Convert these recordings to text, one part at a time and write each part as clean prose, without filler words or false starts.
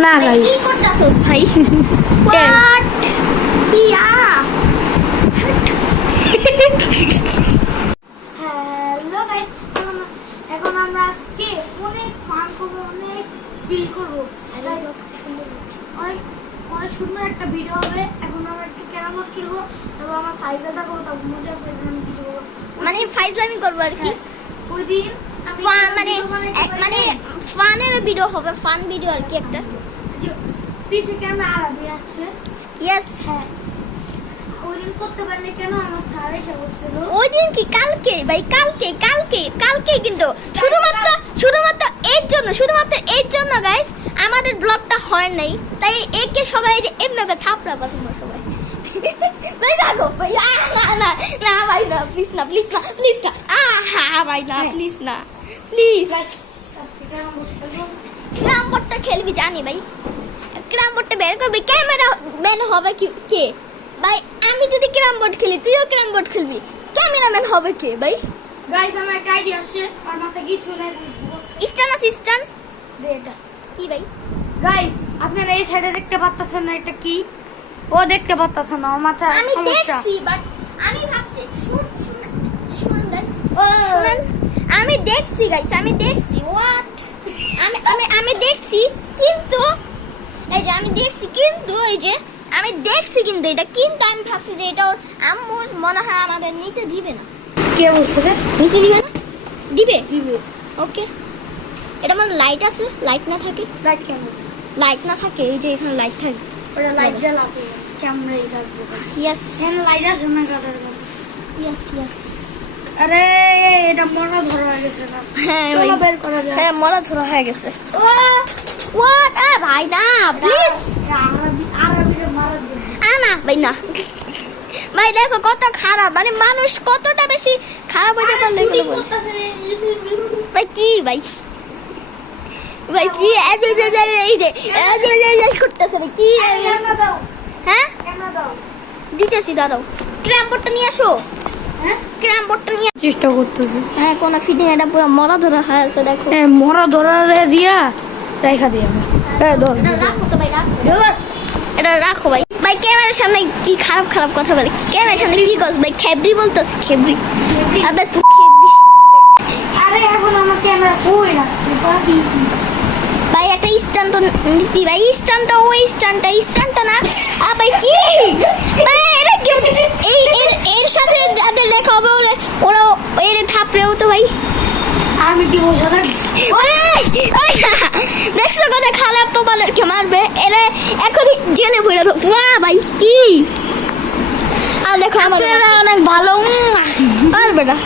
না গাইস কি করতাছস ভাই হোয়াট ইয়া হ্যালো গাইস এখন আমরা আজকে অনেক ফান করব অনেক চিল করব অনেক অনেক সুন্দর একটা ভিডিও হবে এখন আমরা একটু ক্যারাম বোর্ড খেলবো তারপর আমরা সাইকেল থাকবো তারপর মজা ফাইজলামি কিছু করবো মানে ফাইজলামি করবো আর কি ওই দিন মানে ফানের ভিডিও হবে ফান ভিডিও আর কি একটা পিছে ক্যামেরা আরবি আছে ইয়েস হ্যাঁ ওই দিন করতে পারিনি কেন আমার স্যার এসে বসছিল ওই দিন কি কালকে ভাই কালকে কিন্তু শুধুমাত্র এর জন্য গাইস আমাদের ব্লগটা হয় নাই তাই একে সবাই যে এমনি করে থাপড়া কথা সবাই ভাই দেখো ভাই না ভাই না প্লিজ না ভাই না প্লিজ না প্লিজ ক্রাম বোর্ডটা খেলবি জানি ভাই ক্রাম বোর্ডটা বের করবি ক্যামেরা ম্যান হবে কে ভাই আমি যদি ক্রাম বোর্ড খেলি তুইও ক্রাম বোর্ড খেলবি ক্যামেরাম্যান হবে কে ভাই গাইস আমার একটা আইডিয়া আছে আর মাথা কিছু নাই স্টান দে এটা কি ভাই গাইস আপনারা এই সাইডে দেখতে পাচ্ছেন না এটা কি ও দেখতে পাচ্ছেন না আমার মাথা আমি দেখছি বাট আমি ভাবছি শুনুন গাইস শুনুন আমি দেখছি গাইস আমি দেখছি হোয়াট আমি দেখছি কিন্তু এই যে আমি দেখছি কিন্তু এটা কিন্তু আমি ভাবছি যে এটা ওর আম্মু মনে হয় আমাদের নিতে দিবে না কে বলছে রে নিতে দিবে না দিবে ওকে এটা মানে লাইট আছে লাইট না থাকে লাইট কেন লাইট না থাকে এই যে এখানে লাইট থাকে ওটা লাইট জ্বালাবে ক্যামেরাই থাকবে ইয়েস এখানে লাইট আছে না কাটার কথা ইয়েস আরে এটা মরা ধরা হয়ে গেছে না হ্যাঁ চলো বের করা যায় হ্যাঁ মরা ধরা হয়ে গেছে হোয়াট ভাই না প্লিজ আরবিতে মারা দে না ভাই না ভাই দেখো কত খারাপ মানে মানুষ কতটা বেশি খারাপ হইতে পারলে এগুলো বল ভাই কি ভাই কি এই যে করতেছে ভাই কি হ্যাঁ দিতেছি দাঁড়াও ক্র্যাম বোর্ডটা নিয়ে আসো ক্র্যাম বোর্ডটা নিয়ে চেষ্টা করতেছি হ্যাঁ কোন ফিটিং এটা পুরো মরা ধরা হয়ে আছে দেখো হ্যাঁ মরা ধরা দিয়া রেখা দিই আমি হ্যাঁ ধর রাখো তো ভাই এটা রাখো ভাই ক্যামেরার সামনে কি খারাপ কথা বলে ক্যামেরার সামনে কি কস ভাই খেবরি বলতেছ খেবরি আবে তুই খেবরি আরে এখন আমার ক্যামেরা কই না ভাই একটা স্ট্যান্ড নিতি ভাই স্ট্যান্ডটা না ভাই কি ভাই এটা কি এর সাথে যাদের লেখা হবে ওরা এর থাপড়েও তো ভাই আমি কি বলছো দেখছো কথা খারাপ তো বাদেরকে মারবে এরা এখন জেলে ভরে ঢুকছে ভাই কি আর দেখো আমার অনেক ভালো আর বেটা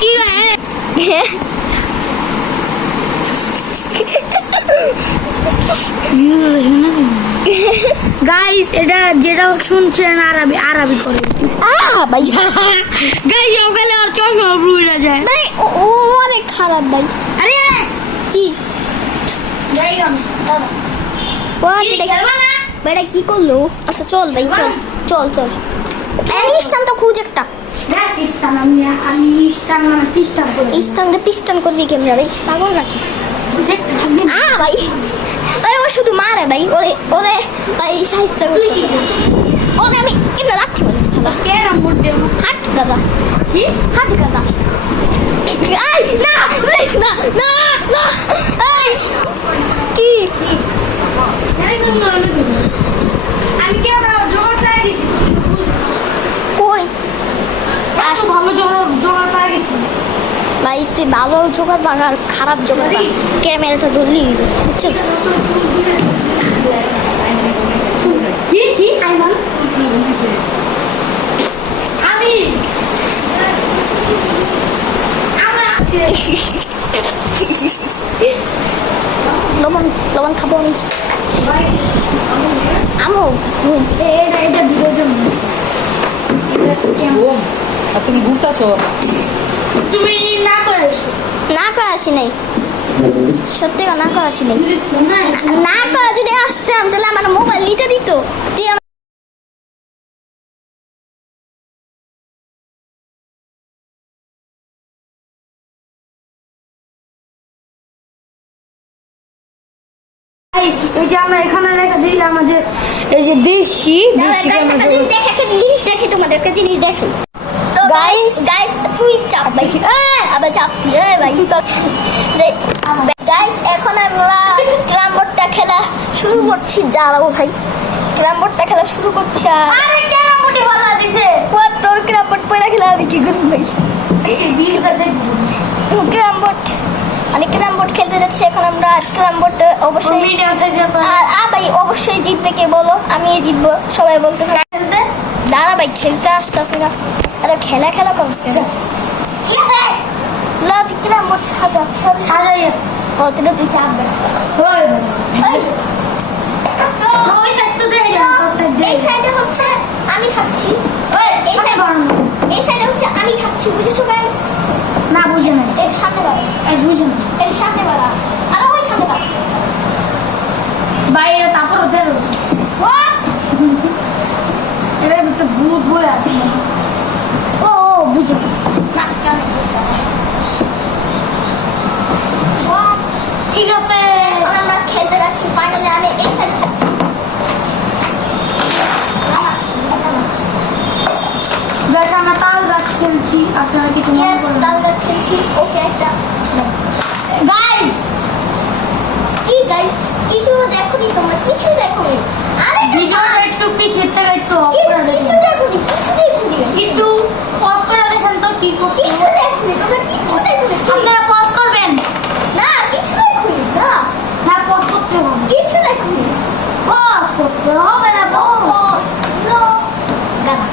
কি গাইস এটা যেটা শুনছেন আরবি করে ভাই গাইস ওখানে আর চশমা পুড়ে যায় ভাই ও অনেক খারাপ ভাই আরে কি বেটা কি করলো আচ্ছা চল ভাই চল স্টান তো খুঁজ একটা পিস্টান করবি ক্যামেরা ভাই পাগল নাকি ভাই ও শুধু মারে ভাই ওরে ভাই সাহায্য করতে ওরে আমি এটা রাখতে পারি হাট গাদা না প্লিজ না কি আমি ক্যামেরা জোগাড় করে দিছি কই ভালো জোগাড় করে গেছি ভাই তুই ভালো জোগাড় পাক আর খারাপ জোগাড় পাক ক্যামেরাটা ধরলি বুঝছিস কি আমি লবণ খাবো আমি আমো এটা ভিডিওর জন্য তুমি ঘুরতেছো তুমি না করে আসি নাই সত্যি না করে আসি নাই না করে যদি আসতাম তাহলে আমার মোবাইল নিতে দিত তুই গাইস এই যে আমরা এখানে রেখে দিলাম যে এই যে দেশি দাঁড়া গাইস একটা জিনিস দেখে একটা জিনিস দেখে তোমাদের একটা জিনিস দেখো তো গাইস গাইস তুই চাপ ভাই আবার চাপতি ভাই যে গাইস এখন আমরা ক্যারাম বোর্ডটা খেলা শুরু করছি জ্বালাবো ভাই ক্যারাম বোর্ডটা খেলা শুরু করছি আরে ক্যারাম বোর্ডে ভালো দিছে তোর ক্যারাম বোর্ড পয়লা খেলা আমি কি করব ভাই ভিডিওটা দেখবো ক্যারাম বোর্ড মানে ক্যারাম বোর্ড খেলতে যাচ্ছি এখন আমরা ক্যারাম বোর্ড অবশ্যই মিডিয়াম সাইজের আর ভাই অবশ্যই জিতবে কে বলো আমি জিতবো সবাই বলতে থাকে খেলতে দাঁড়া ভাই খেলতে আসতেছে না আরে খেলা খেলা করছ কেন কি আছে লা ক্যারাম বোর্ড সাজা সাজাই আছে ও তুই তুই চাপ দে ওই তো ওই সাইড তো দেখে যান তোর সাইড এই সাইডে হচ্ছে আমি থাকছি ওই এই সাইড এই সাইডে হচ্ছে আমি থাকছি বুঝেছো গাইস না বুঝে না এর সামনে বাড়া গাইস বুঝে না এর সামনে বাড়া আর ওই সামনে বাড়া বাইরে তারপর ওদের হোয়াট এর ভিতরে ভূত বই আছে ও বুঝে নাস্তা ঠিক আছে এখন আমরা খেলতে যাচ্ছি ফাইনালি আমি এই সাইডে থাকছি গাইস আমরা তাল গাছ খেলছি আপনারা কিছু মনে ইয়েস করেন তালগাছ খেলছি ওকে একটা গাইস কি গাইস কিছু দেখোনি তোমরা কিছু দেখোনি আরে ভিডিওটা একটু পিছের থেকে একটু অফ কিছু করে কিছু দেখুন দেখোনি কিছু দেখোনি কিন্তু পজ করে দেখেন তো কি করছে কিছু দেখোনি তোমরা কিছু দেখোনি আপনারা পজ করবেন না কিছু দেখোনি না না পজ করতে হবে কিছু দেখোনি পজ করতে হবে না পজ বস নো গাদা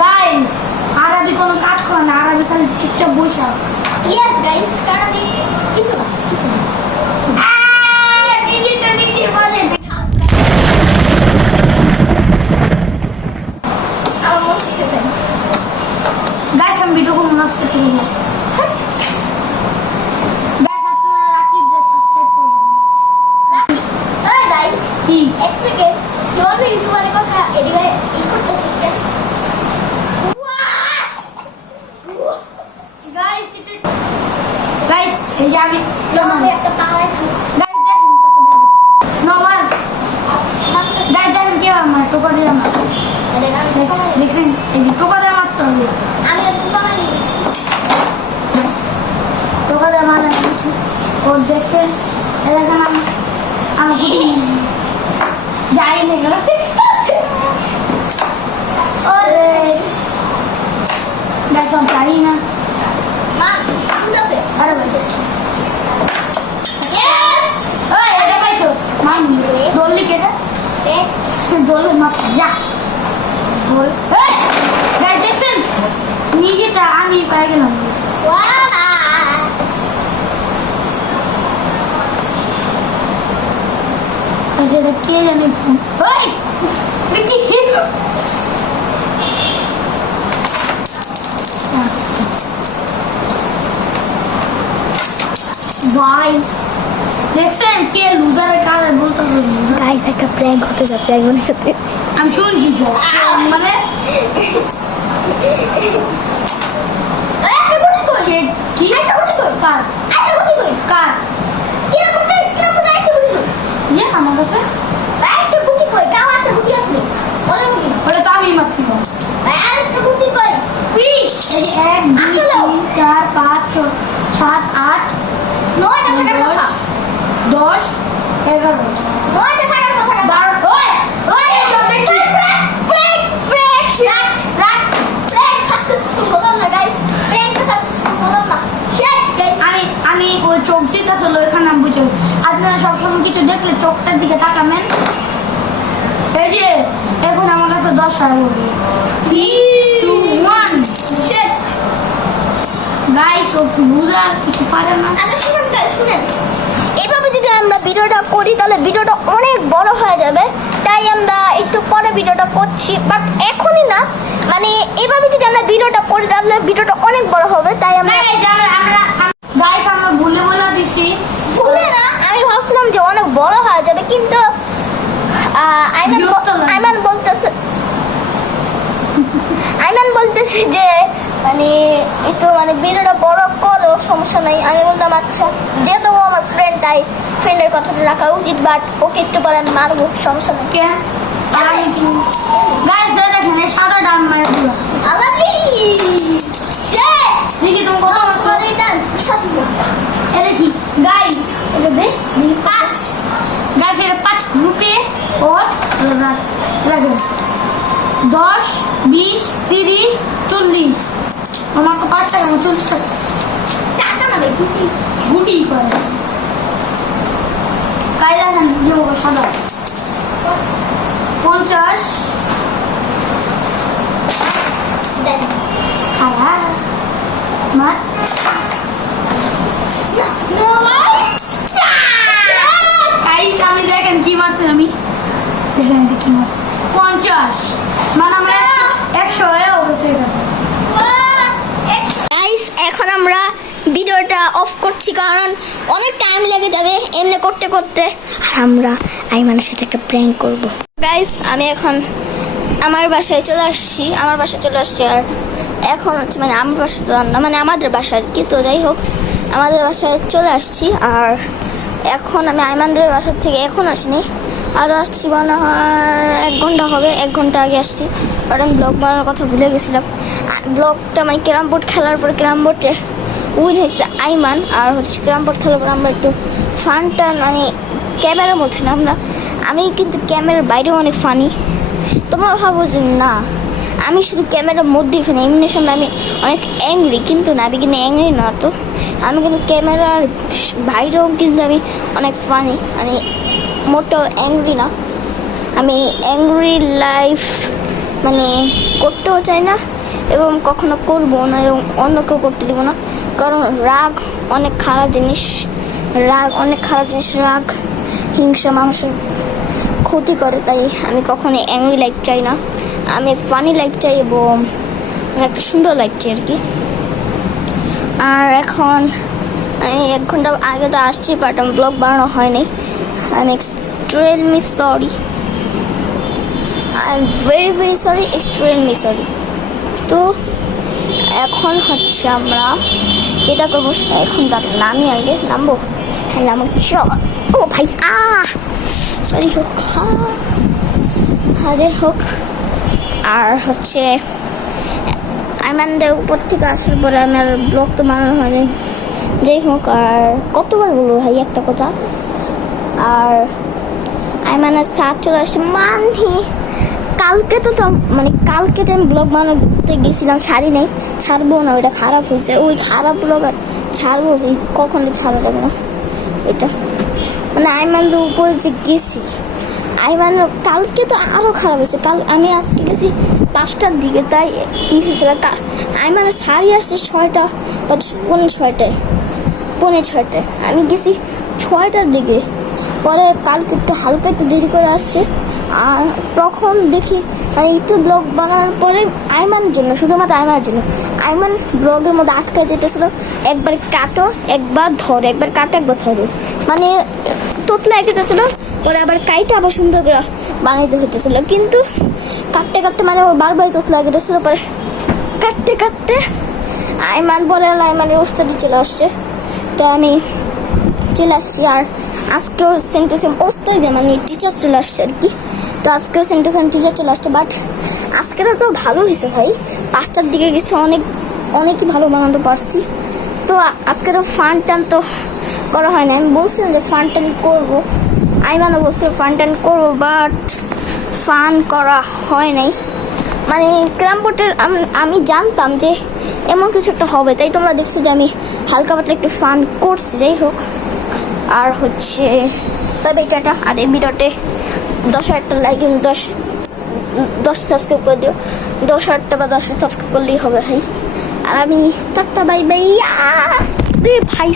গাইস আরবি কোনো কাজ করে না আরবি খালি চুপচাপ বসে আছে ইয়েস গাইস কারণ আমি কিছু না কিছু না নিজেরটা নিজে বলে আমার মন কিছু দেয় গাইস আমি ভিডিও কোনো নষ্ট চলে যাই গাইস আপনারা রাকিব রে সাবস্ক্রাইব করবেন ওই ভাই কি এক সেকেন্ড তুই অন্য ইউটিউবারের কথা এদিকে ই করতেছিস কেন গাইস এই যে আমি আমি একটা তাওয়ায় খাবো গাইস দেখেন কত নওয়াজ গাইস দেখেন কি আমার টোকা দিয়ে আমার দেখছেন এই যে টোকা দিয়ে মারতে হবে আমি একটু বানিয়ে দিচ্ছি টোকা দিয়ে মারা কিছু ও দেখেন দেখেন আমার গুটি যাই না গেল ওরে গাইস আমি যাই না মা ঠিক আছে আরে ভাই ইয়েস ওই এটা পাইছোস মান দললি কেটে দেখ সে দলে মাছ যা বল গাই দেখছেন নিজেটা আমি পাই গেলাম ওয়া সেটা কে জানে ফোন ওই কি ভাই দেখছেন কে লুজারের কাজে বলতে গাইস একটা প্র্যাঙ্ক হতে যাচ্ছে একজনের সাথে আমি শুনছি সব মানে ওই একটা গুটি কই সে কি একটা গুটি কই কার একটা গুটি কই কার কি গুটি একটা গুটি কই যে আমার কাছে একটা গুটি কই কাও একটা গুটি আছে বলো কি ওটা তো আমি মারছিলাম একটা গুটি কই কি এই যে 1 2 আসলে? 3 4 5 6 7 8 নয়টা থাকার কথা 10 11 নয়টা থাকার কথা 12 ওই ওই সব দেখছি সাকসেসফুল হলাম না গাইস প্র্যাঙ্কটা সাকসেসফুল হলাম না শেট গাইস আমি ওই চোখ দিতে আসলে ওইখানে আমি বুঝি আপনারা সবসময় কিছু দেখলে চোখটার দিকে তাকাবেন এই যে এখন আমার কাছে 10 হয় বলবে 3 2 1 শেট গাইস ও বুঝার কিছু পারে না আগে শুনুন গাইস শুনেন এভাবে যদি আমরা ভিডিওটা করি তাহলে ভিডিওটা অনেক বড় হয়ে যাবে তাই আমরা একটু পরে ভিডিওটা করছি বাট এখনই না মানে এভাবে যদি আমরা ভিডিওটা করি তাহলে ভিডিওটা অনেক বড় হবে তাই আমরা গাইস আমরা ভুলে বলে দিছি ভুলে না আমি ভাবছিলাম যে অনেক বড় হয়ে যাবে কিন্তু Views তো লাগবে। আইমান বলতেছে যে মানে একটু মানে ভিডিওটা বড় করো, সমস্যা নাই। আমি বললাম আচ্ছা, যেহেতু ও আমার ফ্রেন্ড, তাই ফ্রেন্ডের কথাটা রাখা উচিত, বাট ওকে একটু পরে আমি মারবো, সমস্যা নেই। কে গাইস দেখেন এই সাদা ডান মারা দিল দেখি তুমি কত মারছো এটা কি গাইস এটা দেখ দেখি 5 গাইস এটা 5 গ্রুপে और লাগবে 10 20 30 40 আমার তো 5 টাকা 40 টাকা টাকা না ভাই, গুটি গুটি করে গাইস দেখেন যে ও সাদা 50 দেন। খারাপ মার নো ভাই, গাইস আমি দেখেন কি মারছি আমি দেখেন এটা কি মারছি 50 মানে আমরা 100 হয়ে গেছে এটা গাইস এখন আমরা ভিডিওটা অফ করছি, কারণ অনেক টাইম লেগে যাবে এমনি করতে করতে। আর আমরা আইমানের সাথে একটা প্র্যাঙ্ক করব। গাইস আমি এখন আমার বাসায় চলে আসছি, আর এখন হচ্ছে মানে আমার বাসা তো আর না, মানে আমাদের বাসা আর কি। তো যাই হোক, আমাদের বাসায় চলে আসছি। আর এখন আমি আইমানদের বাসার থেকে এখন আসিনি, আরও আসছি মনে হয় 1 ঘন্টা হবে, 1 ঘন্টা আগে আসছি। আর আমি ব্লগ বানানোর কথা ভুলে গেছিলাম। ব্লগটা মানে ক্যারাম বোর্ড খেলার পর ক্যারাম বোর্ডে উইন হয়েছে আইমান, আর হচ্ছে ক্যারাম বোর্ড খেলার পর আমরা একটু ফানটা মানে ক্যামেরার মধ্যে না, আমি কিন্তু ক্যামেরার বাইরেও অনেক ফানি। তোমরা ভাবো যে না আমি শুধু ক্যামেরার মধ্যেই ফানি, এমনি সময় আমি অনেক অ্যাংরি, কিন্তু না, আমি কিন্তু অ্যাংরি না। তো আমি কিন্তু ক্যামেরার বাইরেও কিন্তু আমি অনেক ফানি, আমি মোটেও অ্যাংরি না। আমি অ্যাংরি লাইফ মানে করতেও চাই না এবং কখনো করবো না, এবং অন্য কেউ করতে দেবো না, কারণ রাগ অনেক খারাপ জিনিস, রাগ হিংসা মানুষের ক্ষতি করে। তাই আমি কখনো অ্যাংরি লাইফ চাই না, আমি ফানি লাইফ চাই এবং একটা সুন্দর লাইফ চাই আর কি। আর এখন আমি 1 ঘন্টা আগে তো আসছি, বাট আমি ব্লগ বানানো হয়নি। I am extremely sorry, I am very sorry, extremely sorry. তো এখন হচ্ছে আমরা যেটা করবো, এখন নামি আগে নামবো, হ্যাঁ নামো, ও ভাই সরি হোক, যাই হোক। আর হচ্ছে আমাদের উপর থেকে আসার পরে আমার ব্লগ তো বানানো হয়নি, যাই হোক। আর কতবার বলবো ভাই একটা কথা, আর আইমানের সাথ চলে আসছে মানহি। কালকে তো মানে কালকে যে আমি ব্লগ বানাতে গেছিলাম শাড়ি নেই, ছাড়বো না, ওইটা খারাপ হয়েছে, ওই খারাপ ব্লগ আর ছাড়বো কখনো ছাড়া যাবে না এটা। মানে আইমানদের উপরে যে গেছি, আইমান কালকে তো আরও খারাপ হয়েছে। আমি আজকে গেছি 5টার দিকে, তাই হয়েছিল। আইমানের শাড়ি আসছে 6টা বা 6:30, আমি গেছি 6টার দিকে। পরে কালকে একটু হালকা একটু দেরি করে আসছে। আর তখন দেখি মানে একটু ব্লগ বানানোর পরে আইমানের জন্য, শুধুমাত্র আইমানের জন্য, আইমান ব্লগের মধ্যে আটকা যেতেছিল। একবার কাটো একবার ধরো, একবার কাটো একবার ধরো, মানে তোতলা যেতেছিল। পরে আবার কাইটা আবার সুন্দর করে বানাইতে হতেছিল, কিন্তু কাটতে মানে ও বারবার তোতলা যেতেছিল। পরে কাটতে আইমান বলে আইমানের ওস্তাদি চলে আসছে, তো আমি চলে আসছি। আর আজকেও সেম টু সেম ওস্তাদ মানে টিচার চলে আসছে আর কি। তো আজকেও সেম টু সেম টিচার চলে আসছে, বাট আজকের তো ভালো হয়েছে ভাই, 5টার দিকে গেছে, অনেকই ভালো বানাতে পারছি। তো আজকেরও ফান টান তো করা হয় না, আমি বলছিলাম যে ফান টান করবো, আইমানও বলছিল ফান টান করবো, বাট ফান করা হয় নাই। মানে ক্যারাম বোর্ডের আমি জানতাম যে এমন কিছু একটা হবে, তাই তোমরা দেখছো যে আমি হালকা পাতলা একটু ফান করছি। যাই হোক, আর হচ্ছে তবে এটা আর এই ভিডিওতে 10,000টা লাইক এবং 10 সাবস্ক্রাইব করে দিও, 10,000টা বা 10 সাবস্ক্রাইব করলেই হবে ভাই। আর আমি টাটা বাই বাই ভাই।